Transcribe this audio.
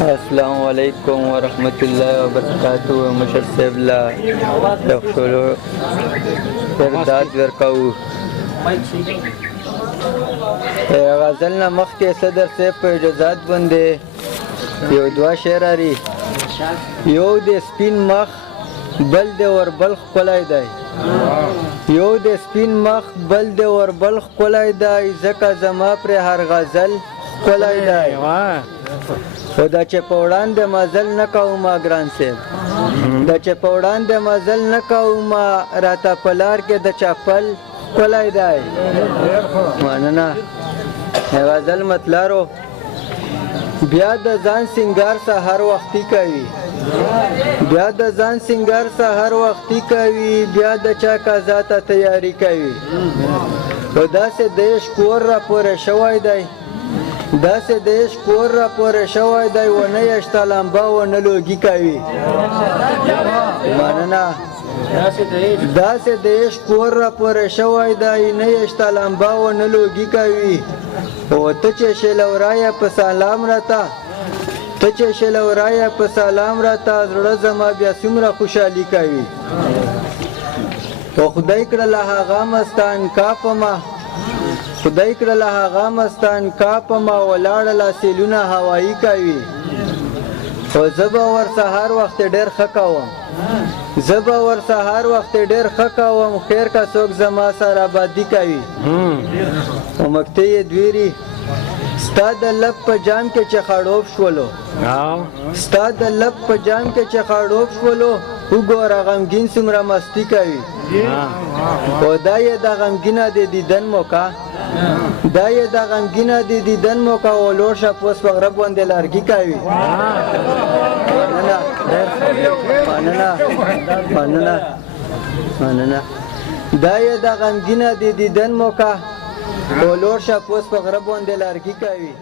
السلام علیکم ورحمت الله وبرکاتہ. مشر صاحب لا یو ارداد ورکاو. غزل نه مخکې صدر صاحب په اجازات باندې یو دوه شعر لري. یو د سپین مخ بل د وربل ښکلی دی. یو د سپین مخ بل د وربل ښکلی دی، ځکه زما پرې هر غزل ښکلی دی. خو دا چې په وړاندې مزل نه کوم ګران صاحب، دا چې په وړاندې مزل نه کوم راته په لار کې د چپل ښکلی دی. مننه. غزل مطلارو بیا د ځان سینګار سهار وختي کوي، بیا د ځان سینګار سهار وختي کوي، بیا د چا قضا ته تیاری کوي. خو داسې د عشق کور را پورې شوی دی، داسې د عشق کور را پورې شوی دی، ونه یې شته لمبه ونه لوګي کوي. مننه. داسې د عشق کور را پورې شوی دی، نه یې شته لمبه ونه لوګي کوي. او ته چې شلورایه په سلام راته، ته چې شلورایه په سلام راته، زړه زما بیا څومره خوشحالي کوي. او خدای کړله هغه مستان کاپمه، خدای کړله هغه مستان کاپمه، ولاړله سیلونه هوایي کوي. خو زه به ور سهار وخت ډېر ښه کوم، زه به ور سهار وخت ډېر ښه کوم، خیر که څوک زما سره بدي کوي. او مکته یې دویري ستا د لب په جام کې چې خړوب شولو، ستا د لب په جام کې چې خړوب شولو، وګوره غمګین څومره مستی کوي. او دا یې د غمګینه د دیدن موقع، دا یې د غمګینه د دیدن موقع، او لوړ شه پوس په غره باندې لرګي کوي. مننه. مننه. مننه. مننه. دا یې د غمګینه د دیدن موقع، او لوړ شه پوس په غره باندې لرګي کوي.